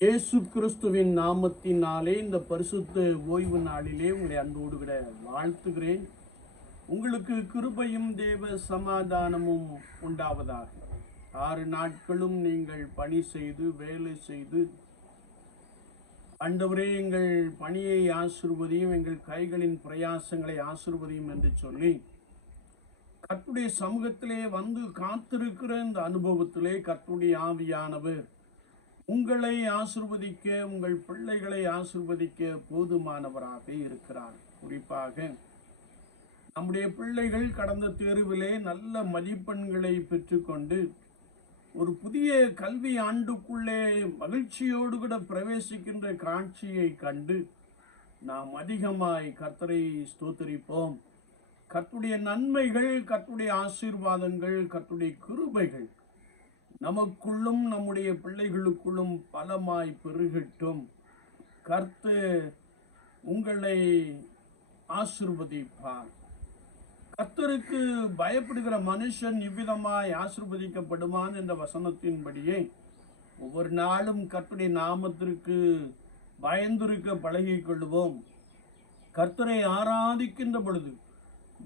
இயேசு கிறிஸ்துவின் நாமத்தினாலே இந்த பரிசுத்த ஓய்வு நாளிலே உங்களை அன்போடு விட வாழ்த்துகிறேன். உங்களுக்கு கிருபையும் தேவ சமாதானமும் உண்டாவதாக. ஆறு நாட்களும் நீங்கள் பணி செய்து வேலை செய்து அண்டவரே எங்கள் பணியை ஆசிர்வதியும் எங்கள் கைகளின் பிரயாசங்களை ஆசிர்வதியும் என்று சொல்லி கர்த்துடைய சமூகத்திலே வந்து காத்திருக்கிற இந்த அனுபவத்திலே கர்த்துடைய ஆவியானவர் உங்களை ஆசிர்வதிக்க உங்கள் பிள்ளைகளை ஆசிர்வதிக்க போதுமானவராக இருக்கிறார். குறிப்பாக நம்முடைய பிள்ளைகள் கடந்த தேர்விலே நல்ல மதிப்பெண்களை பெற்றுக்கொண்டு ஒரு புதிய கல்வி ஆண்டுக்குள்ளே மகிழ்ச்சியோடு கூட பிரவேசிக்கின்ற காட்சியை கண்டு நாம் அதிகமாய் கர்த்தரை ஸ்தோத்தரிப்போம். கத்துடைய நன்மைகள் கத்துடைய ஆசீர்வாதங்கள் கத்துடைய கிருபைகள் நமக்குள்ளும் நம்முடைய பிள்ளைகளுக்குள்ளும் பலமாய் பெருகட்டும். கர்த்து உங்களை ஆசிர்வதிப்பார். கர்த்தருக்கு பயப்படுகிற மனுஷன் இவ்விதமாய் ஆசிர்வதிக்கப்படுமான் என்ற வசனத்தின்படியே ஒவ்வொரு நாளும் கர்த்தருடைய நாமத்திற்கு பயந்திருக்க பழகிக் கொள்வோம் கர்த்தரை ஆராதிக்கின்ற பொழுது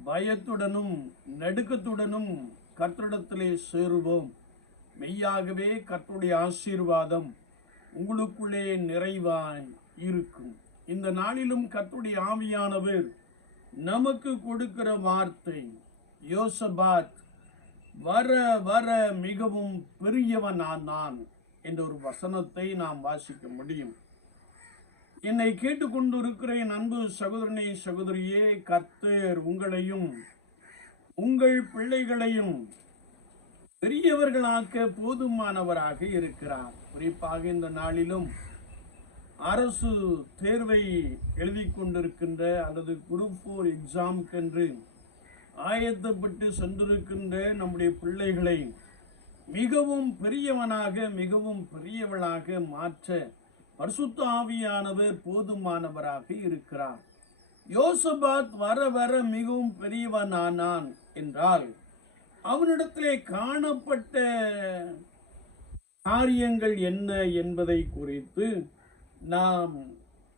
பயத்துடனும் நடுக்கத்துடனும் கர்த்தரிடத்திலே சேருவோம். மெய்யாகவே கர்த்தருடைய ஆசீர்வாதம் உங்களுக்குள்ளே நிறைவாய் இருக்கும். இந்த நாளிலும் கர்த்தருடைய ஆவியானவர் நமக்கு கொடுக்கிற வார்த்தை யோசபாத் வர வர மிகவும் பெரியவனான் நான் என்ற ஒரு வசனத்தை நாம் வாசிக்க முடியும். என்னை கேட்டுக்கொண்டிருக்கிற என் அன்பு சகோதரனை சகோதரியே கர்த்தர் உங்களையும் உங்கள் பிள்ளைகளையும் பெரியவர்களாக்க போதுமானவராக இருக்கிறார். குறிப்பாக இந்த நாளிலும் அரசு தேர்வை எழுதி கொண்டிருக்கின்ற அல்லது குரூப் ஃபோர் எக்ஸாம்க்கென்று ஆயத்தப்பட்டு சென்றிருக்கின்ற நம்முடைய பிள்ளைகளை மிகவும் பெரியவனாக மிகவும் பெரியவளாக மாற்ற பரிசுத்த ஆவியானவர் போதுமானவராக இருக்கிறார். யோசபாத் வர வர மிகவும் பெரியவனானான் என்றால் அவனிடத்திலே காணப்பட்ட காரியங்கள் என்ன என்பதை குறித்து நாம்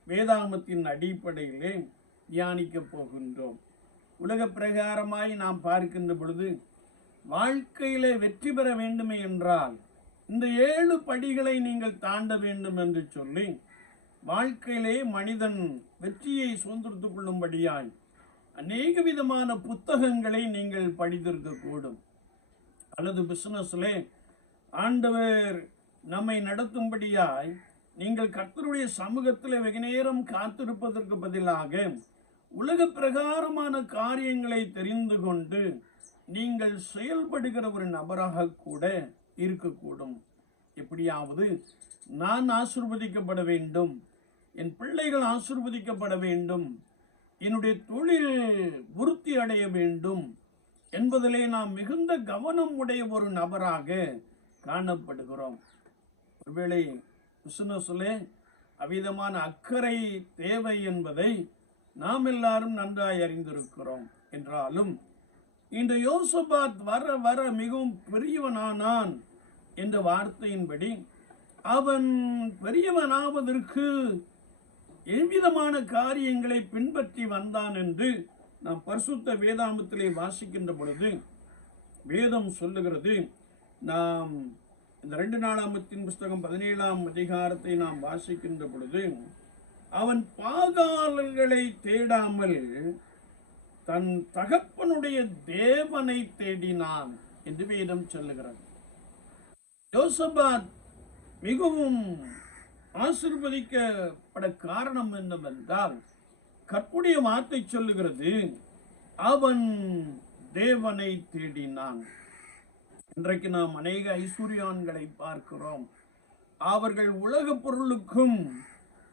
வேதாமத்தின் அடிப்படையிலே தியானிக்கப் போகின்றோம். உலக பிரகாரமாய் நாம் பார்க்கின்ற பொழுது வாழ்க்கையிலே வெற்றி பெற வேண்டுமே என்றால் இந்த ஏழு படிகளை நீங்கள் தாண்ட வேண்டும் என்று சொல்லி வாழ்க்கையிலே மனிதன் வெற்றியை சுதந்திரத்துக் கொள்ளும்படியாய் அநேக விதமான புத்தகங்களை நீங்கள் படித்திருக்க கூடும் அல்லது பிசினஸ்ல ஆண்டவர் நம்மை நடத்தும்படியாய் நீங்கள் கர்த்தருடைய சமூகத்தில் வெகு நேரம் காத்திருப்பதற்கு பதிலாக உலக பிரகாரமான காரியங்களை தெரிந்து கொண்டு நீங்கள் செயல்படுகிற ஒரு நபராக கூட இருக்கக்கூடும். எப்படியாவது நான் ஆசிர்வதிக்கப்பட வேண்டும் என் பிள்ளைகள் ஆசிர்வதிக்கப்பட வேண்டும் என்னுடைய தொழில் விருத்தி அடைய வேண்டும் என்பதிலே நாம் மிகுந்த கவனம் உடைய ஒரு நபராக காணப்படுகிறோம். ஒருவேளை பிசினஸ்லே அவ்விதமான அக்கறை தேவை என்பதை நாம் எல்லாரும் நன்றாய் அறிந்திருக்கிறோம். என்றாலும் இந்த யோசபாத் வர வர மிகவும் பெரியவனானான் என்ற வார்த்தையின்படி அவன் பெரியவனாவதற்கு எவ்விதமான காரியங்களை பின்பற்றி வந்தான் என்று நாம் பரிசுத்த வேதாமத்திலே வாசிக்கின்ற பொழுது வேதம் சொல்லுகிறது. நாம் இந்த ரெண்டு நாளாமத்தின் புஸ்தகம் பதினேழாம் அதிகாரத்தை நாம் வாசிக்கின்ற பொழுது அவன் பாதாளர்களை தேடாமல் தன் தகப்பனுடைய தேவனை தேடினான் என்று வேதம் சொல்லுகிறது. யோசபாத் மிகவும் ஆசிர்வதிக்கப்பட காரணம் என்னவென்றால் கற்புடைய வார்த்தை சொல்லுகிறது அவன் தேவனை தேடினான். இன்றைக்கு நாம் அநேக ஐஸ்வர்யான்களை பார்க்கிறோம். அவர்கள் உலக பொருளுக்கும்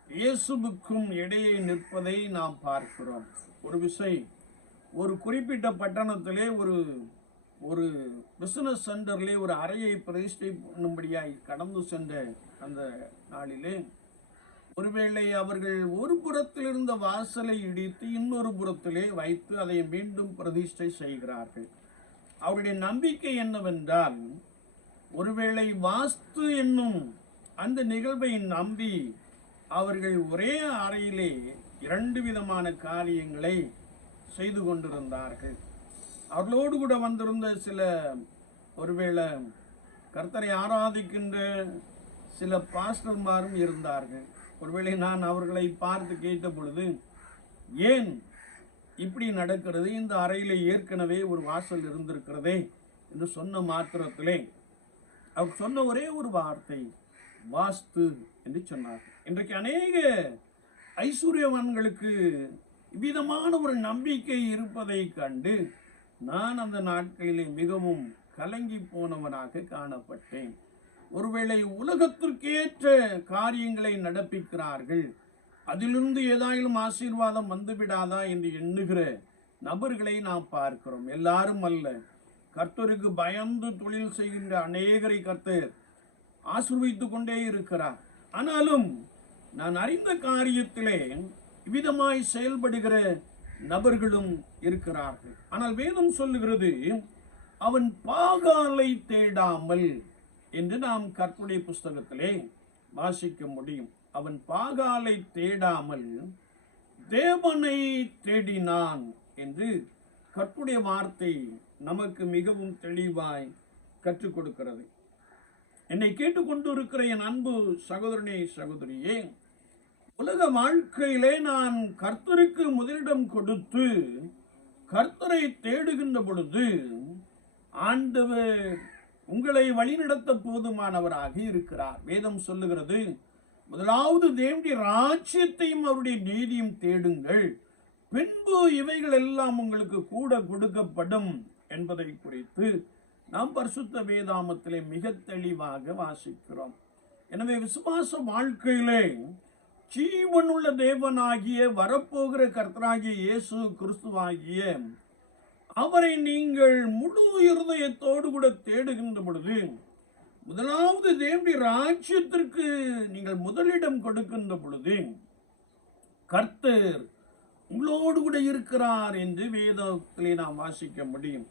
இயேசுவுக்கும் இடையே நிற்பதை நாம் பார்க்கிறோம். ஒரு விசை ஒரு குறிப்பிட்ட பட்டணத்திலே ஒரு ஒரு பிசினஸ் சென்டர்லே ஒரு அறையை பிரதிஷ்டை பண்ணும்படியாய் கடந்து சென்ற அந்த நாளிலே. ஒருவேளை அவர்கள் ஒரு புறத்தில் இருந்த வாசலை இடித்து இன்னொரு புறத்திலே வைத்து அதை மீண்டும் பிரதிஷ்டை செய்கிறார்கள். அவருடைய நம்பிக்கை என்னவென்றால் ஒருவேளை வாஸ்து என்னும் அந்த நிகழ்வை நம்பி அவர்கள் ஒரே அறையிலே இரண்டு விதமான காரியங்களை செய்து கொண்டிருந்தார்கள். அவர்களோடு கூட வந்திருந்த சில ஒருவேளை கர்த்தரை ஆராதிக்கின்ற சில பாஸ்டர்மாரும் இருந்தார்கள். ஒருவேளை நான் அவர்களை பார்த்து கேட்ட பொழுது ஏன் இப்படி நடக்கிறது? இந்த அறையில் ஏற்கனவே ஒரு வாசல் இருந்திருக்கிறதே என்று சொன்ன மாத்திரத்திலே அவர் சொன்ன ஒரே ஒரு வார்த்தை வாஸ்து என்று சொன்னார் இன்றைக்கு அநேக ஐஸ்வர்யவான்களுக்கு இவ்விதமான ஒரு நம்பிக்கை இருப்பதை கண்டு நான் அந்த நாட்களிலே மிகவும் கலங்கி போனவனாக காணப்பட்டேன். ஒருவேளை உலகத்திற்கேற்ற காரியங்களை நடப்பிக்கிறார்கள். அதிலிருந்து ஏதாயிலும் ஆசீர்வாதம் வந்துவிடாதா என்று எண்ணுகிற நபர்களை நாம் பார்க்கிறோம். எல்லாரும் அல்ல. கர்த்தருக்கு பயந்து தொழில் செய்கின்ற அநேகரை கர்த்தர் ஆசீர்வதித்துக் கொண்டே இருக்கிறார். ஆனாலும் நான் அறிந்த காரியத்திலே விதமாய் செயல்படுகிற நபர்களும் இருக்கிறார்கள். ஆனால் வேதம் சொல்லுகிறது அவன் பாகாலை தேடாமல் என்று நாம் கற்புடைய புஸ்தகத்திலே வாசிக்க முடியும். அவன் பாகாலை தேடாமல் தேவனை தேடினான் என்று கற்புடைய வார்த்தை நமக்கு மிகவும் தெளிவாய் கற்றுக் கொடுக்கிறது. என்னை கேட்டுக்கொண்டு இருக்கிற என் அன்பு சகோதரனே சகோதரியே உலக வாழ்க்கையிலே நான் கர்த்தருக்கு முதலிடம் கொடுத்து கர்த்தரை தேடுகின்ற பொழுது ஆண்டவர் உங்களை வழிநடத்த போதுமானவராக இருக்கிறார். வேதம் சொல்லுகிறது முதலாவது தேவனுடைய ராஜ்யத்தையும் அவருடைய நீதியும் தேடுங்கள். பின்பு இவைகள் எல்லாம் உங்களுக்கு கூட கொடுக்கப்படும் என்பதை குறித்து நாம் பரிசுத்த வேதாமத்திலே மிக தெளிவாக வாசிக்கிறோம். எனவே விசுவாச வாழ்க்கையிலே ஜீவனுள்ள தேவனாகிய வரப்போகிற கர்த்தராகிய இயேசு கிறிஸ்துவாகிய அவரை நீங்கள் முழு இருதயத்தோடு கூட தேடுகின்ற பொழுது முதலாவது தேவடி ராஜ்யத்திற்கு நீங்கள் முதலிடம் கொடுக்கின்ற பொழுது கர்த்தர் உங்களோடு கூட இருக்கிறார் என்று வேதத்திலே நாம் வாசிக்க முடியும்.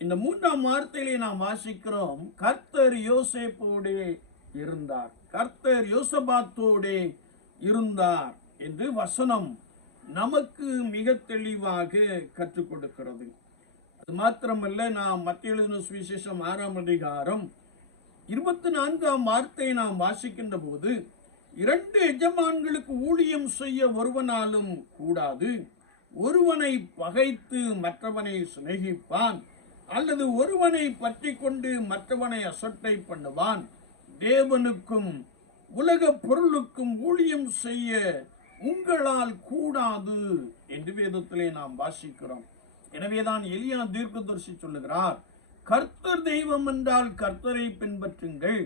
இந்த மூன்றாம் வார்த்தையிலே நாம் வாசிக்கிறோம் கர்த்தர் யோசேப்போடே இருந்தார். கர்த்தர் யோசபாத்தோடே இருந்தார் என்று வசனம் நமக்கு மிக தெளிவாக கற்றுக் கொடுக்கிறது. அது மாத்திரமல்ல நான் மத்திய எழுதின சுவிசேஷம் ஆறாம் அதிகாரம் இருபத்தி நான்காம் வார்த்தை நாம் வாசிக்கின்ற போது இரண்டு எஜமான்களுக்கு ஊழியம் செய்ய ஒருவனாலும் கூடாது. ஒருவனை பகைத்து மற்றவனை சிநேகிப்பான் அல்லது ஒருவனை பற்றி கொண்டு மற்றவனை அசட்டை பண்ணுவான். தேவனுக்கும் உலக பொருளுக்கும் ஊழியம் செய்ய உங்களால் கூடாது என்று வேதத்திலே நாம் வாசிக்கிறோம். எனவேதான் எலியா தீர்க்கதரிசி சொல்லுகிறார் கர்த்தர் தெய்வம் என்றால் கர்த்தரை பின்பற்றுங்கள்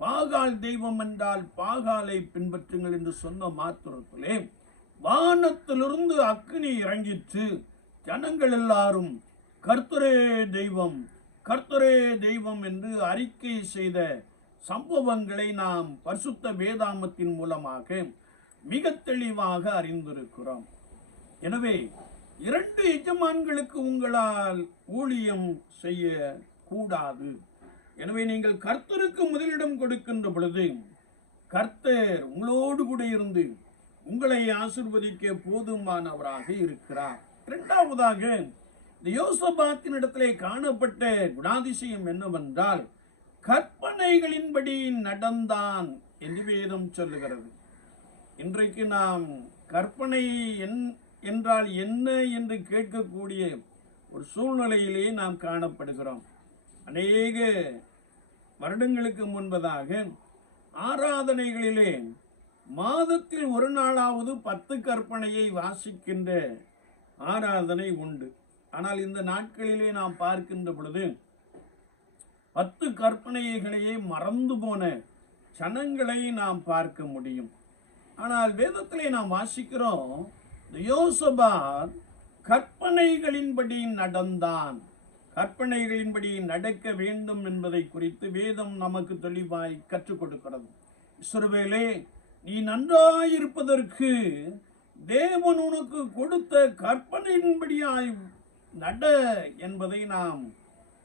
பாகால் தெய்வம் என்றால் பாகாலை பின்பற்றுங்கள் என்று சொன்ன மாத்திரத்திலே வானத்திலிருந்து அக்னி இறங்கிற்று. ஜனங்கள் எல்லாரும் கர்த்தரே தெய்வம் கர்த்தரே தெய்வம் என்று அறிக்கை செய்த சம்பவங்களை நாம் பரிசுத்த வேதாமத்தின் மூலமாக மிக தெளிவாக அறிந்திருக்கிறோம். எனவே இரண்டு எஜமான்களுக்கு உங்களால் ஊழியம் செய்ய கூடாது. எனவே நீங்கள் கர்த்தருக்கு முதலிடம் கொடுக்கின்ற பொழுது கர்த்தர் உங்களோடு கூட இருந்து உங்களை ஆசிர்வதிக்க போதுமானவராக இருக்கிறார். இரண்டாவதாக இந்த யோசபாத்தின் இடத்திலே காணப்பட்ட குணாதிசயம் என்னவென்றால் கற்பனைகளின்படி நடந்தான் என்று வேதம் சொல்லுகிறது. இன்றைக்கு நாம் கற்பனை என் என்றால் என்ன என்று கேட்கக்கூடிய ஒரு சூழ்நிலையிலே நாம் காணப்படுகிறோம். அநேக வருடங்களுக்கு முன்பதாக ஆராதனைகளிலே மாதத்தில் ஒரு நாளாவது பத்து கற்பனையை வாசிக்கின்ற ஆராதனை உண்டு. ஆனால் இந்த நாட்களிலே நாம் பார்க்கின்ற பொழுது பத்து கற்பனைகளையே மறந்து போன சனங்களை நாம் பார்க்க முடியும். ஆனால் வேதத்திலே நாம் வாசிக்கிறோம் இந்த கற்பனைகளின்படி நடந்தான். கற்பனைகளின்படி நடக்க வேண்டும் என்பதை குறித்து வேதம் நமக்கு தெளிவாய் கற்றுக் கொடுக்கிறது. இஸ்ரவேலே நீ நன்றாயிருப்பதற்கு தேவன் உனக்கு கொடுத்த கற்பனையின்படியாய் நட என்பதை நாம்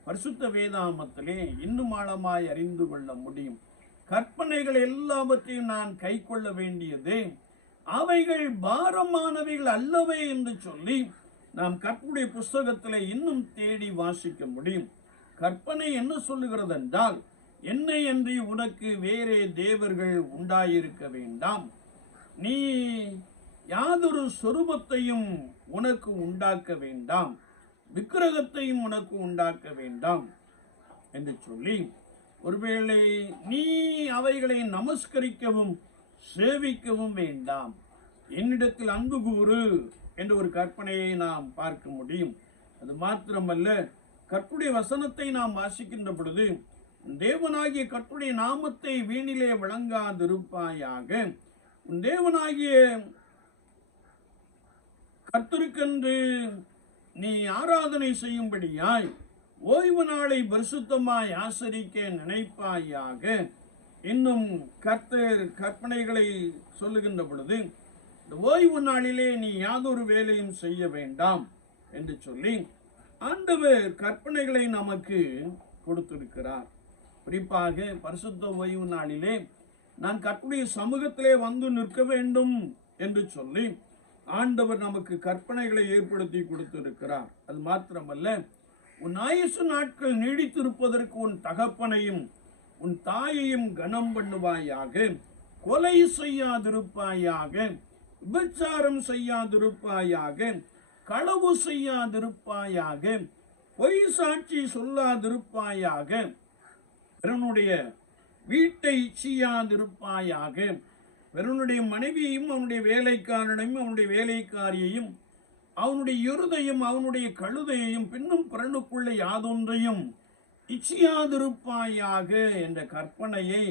பரிசுத்த வேதாமத்திலே இன்னும் ஆழமாய் அறிந்து கொள்ள முடியும். கற்பனைகள் எல்லாவற்றையும் நான் கை கொள்ள வேண்டியது அவைகள் பாரமானவைகள் அல்லவே என்று சொல்லி நாம் கற்புடைய புஸ்தகத்தில் இன்னும் தேடி வாசிக்க முடியும். கற்பனை என்ன சொல்லுகிறது என்றால் என்னை என்று உனக்கு வேறே தேவர்கள் உண்டாயிருக்க வேண்டாம். நீ யாதொரு சொரூபத்தையும் உனக்கு உண்டாக்க வேண்டாம். விக்கிரகத்தையும் உனக்கு உண்டாக்க வேண்டாம் என்று சொல்லி ஒருவேளை நீ அவைகளை நமஸ்கரிக்கவும் சேவிக்கவும் வேண்டாம். என்னிடத்தில் அன்பு கூறு என்ற ஒரு கற்பனையை நாம் பார்க்க முடியும். அது மாத்திரமல்ல கற்புடைய வசனத்தை நாம் வாசிக்கின்ற பொழுது தேவனாகிய கற்புடைய நாமத்தை வீணிலே விளங்காதிருப்பாயாக உன் தேவனாகிய கர்த்தருக்கென்று நீ ஆராதனை செய்யும்படியாய் ஓய்வு நாளை பரிசுத்தமாய் ஆசரிக்க நினைப்பாயாக. இன்னும் கர்த்தர் கற்பனைகளை சொல்லுகின்ற பொழுது இந்த ஓய்வு நாளிலே நீ யாதொரு வேலையும் செய்ய வேண்டாம் என்று சொல்லி ஆண்டவர் கற்பனைகளை நமக்கு கொடுத்திருக்கிறார். குறிப்பாக பரிசுத்த ஓய்வு நாளிலே நான் கற்புடைய சமூகத்திலே வந்து நிற்க வேண்டும் என்று சொல்லி ஆண்டவர் நமக்கு கற்பனைகளை ஏற்படுத்தி கொடுத்திருக்கிறார். அது மாத்திரமல்ல உன் ஆயுசு நாட்கள் நீடித்திருப்பதற்கு உன் தகப்பனையும் உன் தாயையும் கனம் பண்ணுவாயாக கொலை செய்யாதிருப்பாயாக விபச்சாரம் செய்யாதிருப்பாயாக களவு செய்யாதிருப்பாயாக பொய் சாட்சி சொல்லாதிருப்பாயாக பிறனுடைய வீட்டை செய்யாதிருப்பாயாக பிறனுடைய மனைவியையும் அவனுடைய வேலைக்காரனையும் அவனுடைய வேலைக்காரியையும் அவனுடைய இருதையும் அவனுடைய கழுதையையும் பின்னும் பிறனுக்குள்ள யாதொன்றையும் இச்சியாதிருப்பாயாக என்ற கற்பனையை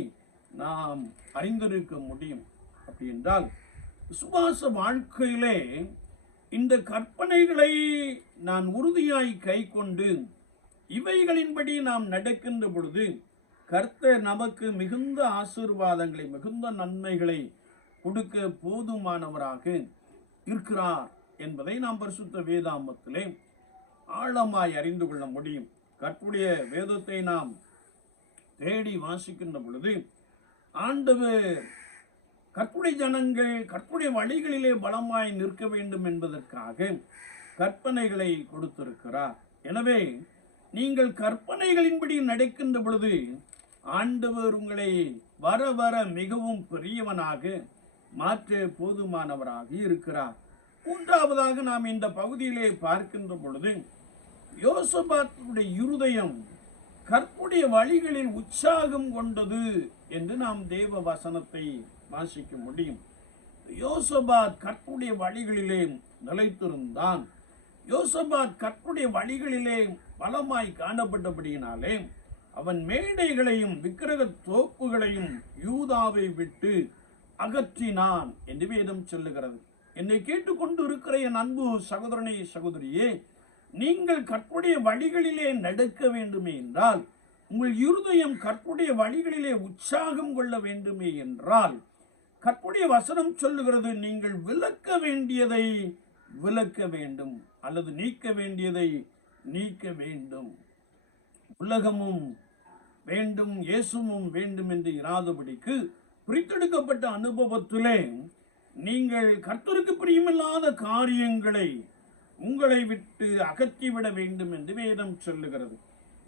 நாம் அறிந்திருக்க முடியும். அப்படி என்றால் விசுவாச வாழ்க்கையிலே இந்த கற்பனைகளை நான் உறுதியாய் கை கொண்டு இவைகளின்படி நாம் நடக்கின்ற பொழுது கர்த்தர் நமக்கு மிகுந்த ஆசீர்வாதங்களை மிகுந்த நன்மைகளை கொடுக்க போதுமானவராக இருக்கிறார் என்பதை நாம் பரிசுத்த வேதாமத்திலே ஆழமாய் அறிந்து கொள்ள முடியும். கற்புடைய வேதத்தை நாம் தேடி வாசிக்கின்ற பொழுது ஆண்டவர் கற்புடைய ஜனங்கள் கற்புடைய வழிகளிலே பலமாய் நிற்க வேண்டும் என்பதற்காக கற்பனைகளை கொடுத்திருக்கிறார். எனவே நீங்கள் கற்பனைகளின்படி நடக்கின்ற பொழுது ஆண்டவர் உங்களை வர வர மிகவும் பெரியவனாக மாற்ற போதுமானவராக இருக்கிறார். மூன்றாவதாக நாம் இந்த பகுதியிலே பார்க்கின்ற பொழுது யோசபாத்துடைய இருதயம் கற்புடைய வழிகளில் உற்சாகம் கொண்டது என்று நாம் தேவ வசனத்தை வாசிக்க முடியும். யோசபாத் கற்புடைய வழிகளிலே நிலைத்திருந்தான். யோசபாத் கற்புடைய வழிகளிலே பலமாய் காணப்பட்டபடியினாலே அவன் மேடைகளையும் விக்கிரக தோப்புகளையும் யூதாவை விட்டு அகற்றினான் என்று வேதம் சொல்லுகிறது. என்னை கேட்டுக்கொண்டு இருக்கிற என் அன்பு சகோதரனே சகோதரியே நீங்கள் கற்புடைய வழிகளிலே நடக்க வேண்டுமே என்றால் உங்கள் இருதயம் கற்புடைய வழிகளிலே உற்சாகம் கொள்ள வேண்டுமே என்றால் கற்புடைய வசனம் சொல்லுகிறது நீங்கள் விலக்க வேண்டியதை விளக்க வேண்டும் அல்லது நீக்க வேண்டியதை நீக்க வேண்டும். உலகமும் வேண்டும் இயேசுவும் வேண்டும் என்று இராதபடிக்கு பிரித்தெடுக்கப்பட்ட அனுபவத்திலே நீங்கள் கர்த்தருக்கு பிரியமில்லாத காரியங்களை உங்களை விட்டு அகற்றிவிட வேண்டும் என்று வேதம் சொல்லுகிறது.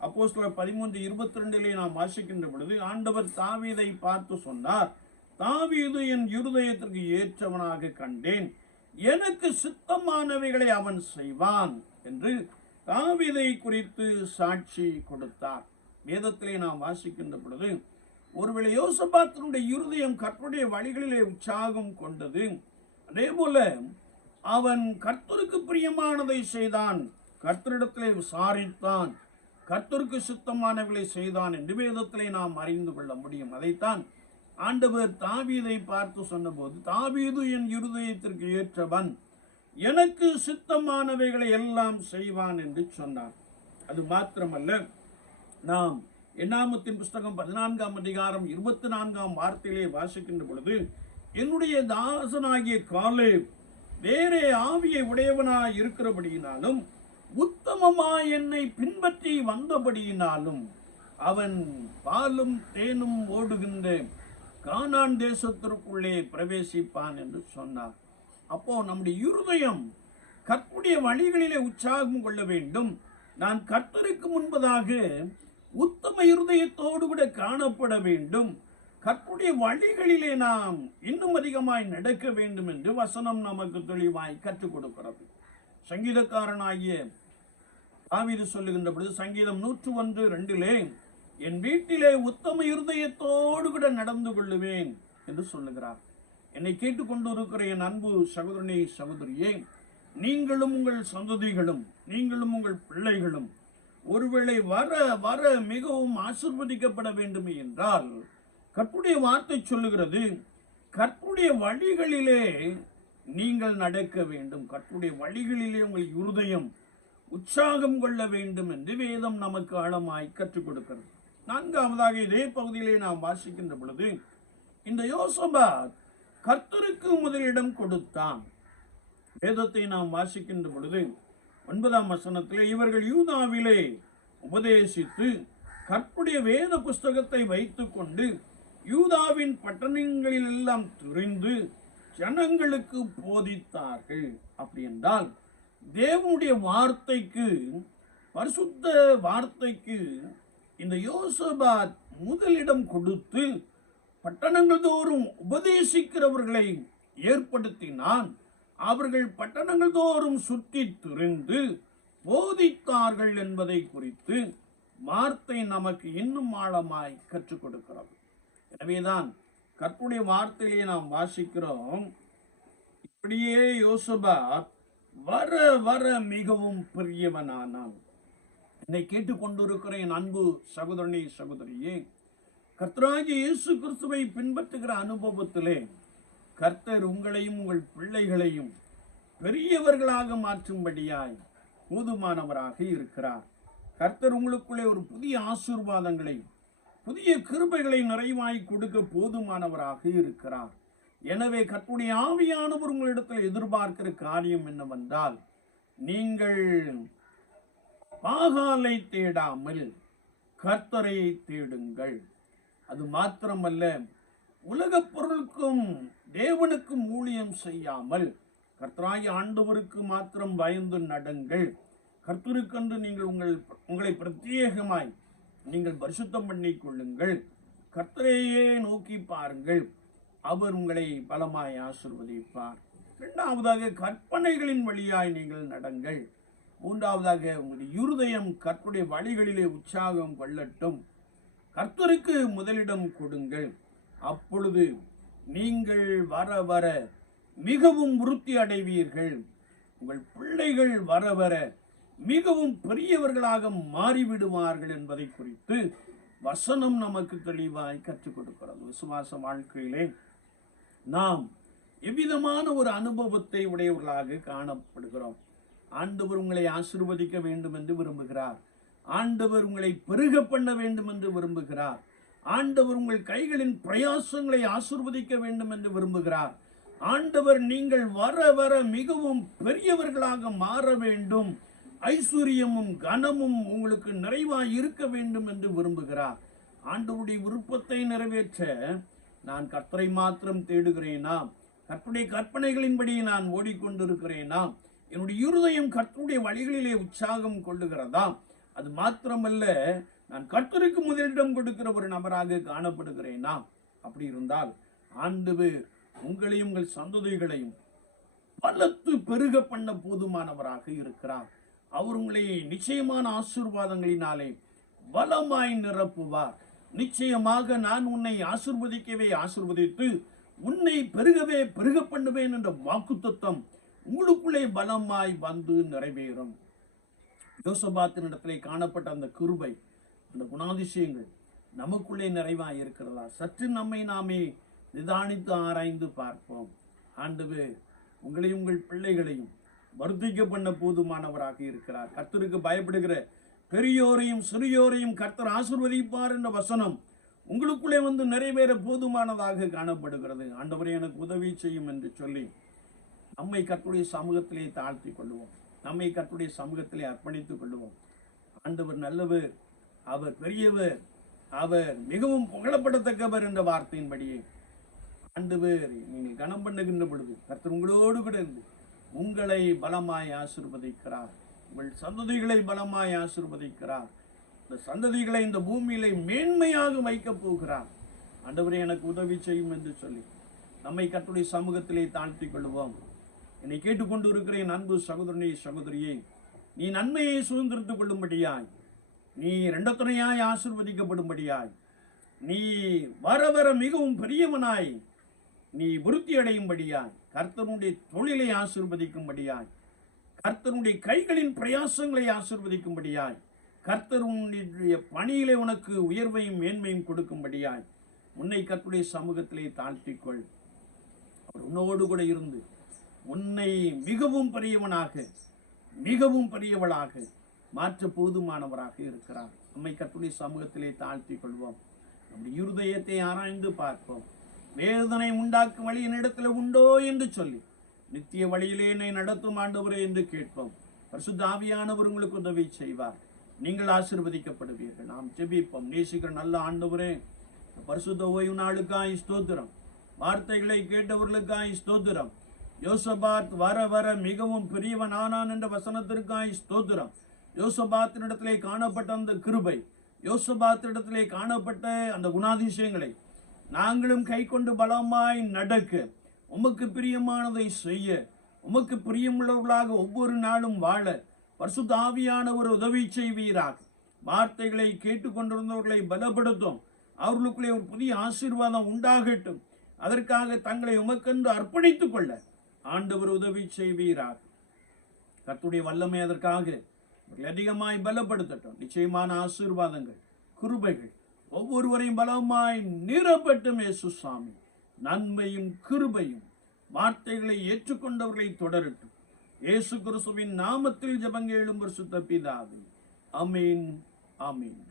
அப்போ சில பதிமூன்று இருபத்தி ரெண்டிலே நாம் வாசிக்கின்ற பொழுது ஆண்டவர் தாவீதை பார்த்து சொன்னார் தாவீது என் இருதயத்திற்கு ஏற்றவனாக கண்டேன். எனக்கு சித்தமானவைகளை அவன் செய்வான் என்று தாவீதை குறித்து சாட்சி கொடுத்தார். வேதத்திலே நாம் வாசிக்கின்ற பொழுது ஒருவேளை யோசபாத்தினுடைய இருதயம் கற்றுடைய வழிகளிலே உற்சாகம் கொண்டது. அதே போல அவன் கர்த்தருக்கு பிரியமானதை செய்தான். கர்த்தரிடத்திலே விசாரித்தான். கர்த்தருக்கு சுத்தமானவர்களை செய்தான் என்று வேதத்திலே நாம் அறிந்து கொள்ள முடியும். அதைத்தான் ஆண்டவர் தாவீதை பார்த்து சொன்னபோது தாவீது என் இருதயத்திற்கு ஏற்றவன். எனக்கு சித்தமானவைகளை எல்லாம் செய்வான் என்று சொன்னார். அது மாத்திரமல்ல நாம் எண்ணாமத்தின் புஸ்தகம் பதினான்காம் அதிகாரம் இருபத்தி நான்காம் வார்த்தையிலே வாசிக்கின்ற பொழுது என்னுடைய தாசனாகிய காலே வேறே ஆவியை உடையவனாய் இருக்கிறபடியினாலும் உத்தமமாய் என்னை பின்பற்றி வந்தபடியினாலும் அவன் பாலும் தேனும் ஓடுகின்ற கானான் தேசத்திற்குள்ளே பிரவேசிப்பான் என்று சொன்னார். அப்போ நம்முடைய இருதயம் கற்புடைய வழிகளிலே உற்சாகம் கொள்ள வேண்டும். நான் கர்த்தருக்கு முன்பதாக உத்தம இருதயத்தோடு கூட காணப்பட வேண்டும். கர்த்தருடைய வழிகளிலே நாம் இன்னும் அதிகமாய் நடக்க வேண்டும் என்று வசனம் நமக்கு தெளிவாய் கற்றுக் கொடுக்கிறது. சங்கீதக்காரனாகிய தாவீது சொல்லுகின்ற பொழுது சங்கீதம் நூற்று ஒன்று ரெண்டிலே என் வீட்டிலே உத்தம இருதயத்தோடு கூட நடந்து கொள்ளுவேன் என்று சொல்லுகிறார். என்னை கேட்டுக்கொண்டு இருக்கிற என் அன்பு சகோதரனே சகோதரியே நீங்களும் உங்கள் சந்ததிகளும் நீங்களும் உங்கள் பிள்ளைகளும் ஒருவேளை வர வர மிகவும் ஆசிர்வதிக்கப்பட வேண்டுமே என்றால் கற்புடைய வார்த்தை சொல்லுகிறது கற்புடைய வழிகளிலே நீங்கள் நடக்க வேண்டும். கற்புடைய வழிகளிலே உங்கள் இருதயம் உற்சாகம் கொள்ள வேண்டும் என்று வேதம் நமக்கு ஆழமாய் கற்றுக் கொடுக்கிறது. நான்காவதாக இதே பகுதியிலே நாம் வாசிக்கின்ற பொழுது இந்த யோசபாத் கர்த்தருக்கு முதலிடம் கொடுத்தான். வேதத்தை நாம் வாசிக்கின்ற பொழுது ஒன்பதாம் வசனத்திலே இவர்கள் யூதாவிலே உபதேசித்து கற்புடைய வேத புஸ்தகத்தை வைத்துக்கொண்டு யூதாவின் பட்டணங்களில் எல்லாம் துரிந்து ஜனங்களுக்கு போதித்தார்கள். அப்படி என்றால் தேவனுடைய வார்த்தைக்கு பரிசுத்த வார்த்தைக்கு இந்த யோசபாத் முதலிடம் கொடுத்து பட்டணங்கள் தோறும் உபதேசிக்கிறவர்களை ஏற்படுத்தினான். அவர்கள் பட்டணங்கள் தோறும் சுற்றி துரிந்து போதித்தார்கள் என்பதை குறித்து வார்த்தை நமக்கு இன்னும் ஆழமாய் கற்றுக் கொடுக்கிறது. எனவேதான் கற்புடைய வார்த்தையிலே நாம் வாசிக்கிறோம். இப்படியே யோசபா வர வர மிகவும் பெரியவனானான். என்னை கேட்டுக்கொண்டிருக்கிற என் அன்பு சகோதரனே சகோதரியே கர்த்தராகி இயேசு கிறிஸ்துவை பின்பற்றுகிற அனுபவத்திலே கர்த்தர் உங்களையும் உங்கள் பிள்ளைகளையும் பெரியவர்களாக மாற்றும்படியாய் போதுமானவராக இருக்கிறார். கர்த்தர் உங்களுக்குள்ளே ஒரு புதிய ஆசீர்வாதங்களை புதிய கிருபைகளை நிறைவாய் கொடுக்க போதுமானவராக இருக்கிறார். எனவே கற்புடைய ஆவியானவர் உங்களிடத்தில் எதிர்பார்க்கிற காரியம் என்னவென்றால் நீங்கள் பாகாலை தேடாமல் கர்த்தரை தேடுங்கள். அது மாத்திரமல்ல உலகப் பொருளுக்கும் தேவனுக்கும் ஊழியம் செய்யாமல் கர்த்தராகி ஆண்டவருக்கு மாத்திரம் பயந்து நடங்கள். கர்த்தருக்கென்று நீங்கள் உங்கள் உங்களை பிரத்யேகமாய் நீங்கள் பரிசுத்தம் பண்ணிக்கொள்ளுங்கள் கர்த்தரையே நோக்கி பாருங்கள். அவர் உங்களை பலமாய் ஆசிர்வதிப்பார். இரண்டாவதாக கற்பனைகளின் வழியாய் நீங்கள் நடங்கள். மூன்றாவதாக உங்களுடைய இருதயம் கற்புடைய வழிகளிலே உற்சாகம் கொள்ளட்டும். கர்த்தருக்கு முதலிடம் கொடுங்கள். அப்பொழுது நீங்கள் வர வர மிகவும் விருத்தி அடைவீர்கள். உங்கள் பிள்ளைகள் வர வர மிகவும் பெரியவர்களாக மாறிவிடுவார்கள் என்பதை குறித்து வசனம் நமக்கு தெளிவாய் கற்றுக் கொடுக்கிறது. விசுவாச வாழ்க்கையிலே நாம் எவ்விதமான ஒரு அனுபவத்தை உடையவர்களாக காணப்படுகிறோம். ஆண்டவர் உங்களை ஆசிர்வதிக்க வேண்டும் என்று விரும்புகிறார். ஆண்டவர் உங்களை பெருக பண்ண வேண்டும் என்று விரும்புகிறார். ஆண்டவர் உங்கள் கைகளின் பிரயாசங்களை ஆசிர்வதிக்க வேண்டும் என்று விரும்புகிறார். ஆண்டவர் நீங்கள் வர வர மிகவும் பெரியவர்களாக மாற வேண்டும். ஐஸ்வர்யமும் கனமும் உங்களுக்கு நிறைவாக இருக்க வேண்டும் என்று விரும்புகிறார். ஆண்டவருடைய விருப்பத்தை நிறைவேற்ற நான் கர்த்தரை மாத்திரம் தேடுகிறேனா? கற்புடைய கற்பனைகளின்படி நான் ஓடிக்கொண்டிருக்கிறேனா? என்னுடைய இருதயம் கர்த்தருடைய வழிகளிலே உற்சாகம் கொள்ளுகிறதா? அது மாத்திரமல்ல நான் கர்த்தருக்கு முதலிடம் கொடுக்கிற ஒரு நபராக காணப்படுகிறேனா? அப்படி இருந்தால் ஆண்டவர் உங்களையும் உங்கள் சந்ததிகளையும் பலத்து பெருக பண்ண போதுமானவராக இருக்கிறார். அவர் உங்களை நிச்சயமான ஆசீர்வாதங்களினாலே பலமாய் நிரப்புவார். நிச்சயமாக நான் உன்னை ஆசிர்வதிக்கவே ஆசிர்வதித்து உன்னை பெருகவே பெருக பண்ணுவேன் என்ற வாக்குத்தத்தம் உங்களுக்குள்ளே பலமாய் வந்து நிறைவேறும். யோசபாத்தின் இடத்திலே காணப்பட்ட அந்த கிருபை அந்த குணாதிசயங்கள் நமக்குள்ளே நிறைவாக இருக்கிறதா? சற்று நம்மை நாமே நிதானித்து ஆராய்ந்து பார்ப்போம். ஆண்டவே உங்களையும் உங்கள் பிள்ளைகளையும் வர்த்திக்க பண்ண போதுமானவராக இருக்கிறார். கர்த்தருக்கு பயப்படுகிற பெரியோரையும் சிறியோரையும் கர்த்தர் ஆசிர்வதிப்பார் என்ற வசனம் உங்களுக்குள்ளே வந்து நிறைவேற போதுமானதாக காணப்படுகிறது. ஆண்டவரே எனக்கு உதவி செய்யும் என்று சொல்லி நம்மை கற்றுடைய சமூகத்திலே தாழ்த்தி கொள்வோம் நம்மை கற்றுடைய சமூகத்திலே அர்ப்பணித்துக் கொள்வோம் ஆண்டவர் நல்லவர் அவர் பெரியவர் அவர் மிகவும் புகழப்படத்தக்கவர் என்ற வார்த்தையின்படியே ஆண்டவர் நீங்கள் கனம் பண்ணுகின்ற பொழுது கர்த்தர் உங்களோடு கூட இருந்து உங்களை பலமாய் ஆசிர்வதிக்கிறார். உங்கள் சந்ததிகளை பலமாய் ஆசிர்வதிக்கிறார். இந்த சந்ததிகளை இந்த பூமியிலே மேன்மையாக வைக்கப் போகிறார். ஆண்டவரே எனக்கு உதவி செய்யும் என்று சொல்லி நம்மை கர்த்தருடைய சமூகத்திலே தாழ்த்திக் கொள்வோம் என்னை கேட்டுக்கொண்டு இருக்கிற என் அன்பு சகோதரனே சகோதரியே நீ நன்மையை சுதந்திரத்துக் கொள்ளும்படியாய் நீ இரண்டத்துணையாய் ஆசிர்வதிக்கப்படும்படியாய் நீ வர வர மிகவும் பெரியவனாய் நீ விருத்தி அடையும்படியாய் கர்த்தனுடைய தொழிலை ஆசிர்வதிக்கும்படியாய் கர்த்தனுடைய கைகளின் பிரயாசங்களை ஆசிர்வதிக்கும்படியாய் கர்த்தருடைய பணியிலே உனக்கு உயர்வையும் மேன்மையும் கொடுக்கும்படியாய் உன்னை கர்த்துடைய சமூகத்திலே தாழ்த்திக்கொள். அவர் உன்னோடு கூட இருந்து உன்னை மிகவும் பெரியவனாக மிகவும் பெரியவளாக மாற்ற போதுமானவராக இருக்கிறார். நம்மை கர்த்துடைய சமூகத்திலே தாழ்த்திக் கொள்வோம் நம்முடைய இருதயத்தை ஆராய்ந்து பார்ப்போம். வேதனை உண்டாக்கும் வழி என்னிடத்தில் உண்டோ என்று சொல்லி நித்திய வழியிலே என்னை நடத்தும் ஆண்டவரே என்று கேட்போம். பரிசுத்த ஆவியானவர் உங்களுக்கு உதவி செய்வார். நீங்கள் ஆசிர்வதிக்கப்படுவீர்கள். நாம் ஜெபிப்போம். நேசிக்கிற நல்ல ஆண்டவரே பரிசுத்த ஓய்வு நாளுக்காய் ஸ்தோத்திரம். வார்த்தைகளை கேட்டவர்களுக்காய் ஸ்தோத்திரம். யோசபாத் வர வர மிகவும் பெரியவன் ஆனான் என்ற வசனத்திற்காய் ஸ்தோத்திரம். யோசபாத்தினிடத்திலே காணப்பட்ட அந்த கிருபை யோசபாத்தினிடத்திலே காணப்பட்ட அந்த குணாதிசயங்களை நாங்களும் கை கொண்டு பலமாய் நடக்க. உமக்கு பிரியமானதை செய்ய. உமக்கு பிரியமுள்ளவர்களாக ஒவ்வொரு நாளும் வாழ. பரிசுத்த ஒரு உதவி செய்வீராக. வார்த்தைகளை கேட்டுக்கொண்டிருந்தவர்களை பலப்படுத்தும். அவர்களுக்குள்ளே ஒரு புதிய ஆசீர்வாதம் உண்டாகட்டும். அதற்காக தங்களை உமக்கென்று அர்ப்பணித்துக் கொள்ள. ஆண்டவர் உதவி செய்வீராக. கத்துடைய வல்லமை அதற்காக. அதிகமாய் பலப்படுத்தட்டும். நிச்சயமான ஆசீர்வாதங்கள் கிருபைகள் ஒவ்வொருவரையும் பலமாய் நிரப்பட்டும் இயேசு சாமி. நன்மையும் கிருபையும் வார்த்தைகளை ஏற்றுக்கொண்டவர்களை தொடரட்டும். இயேசு கிறிஸ்துவின் நாமத்தில் ஜபங்க எழும்பர் சுத்த பிதாவே. அமீன் அமீன்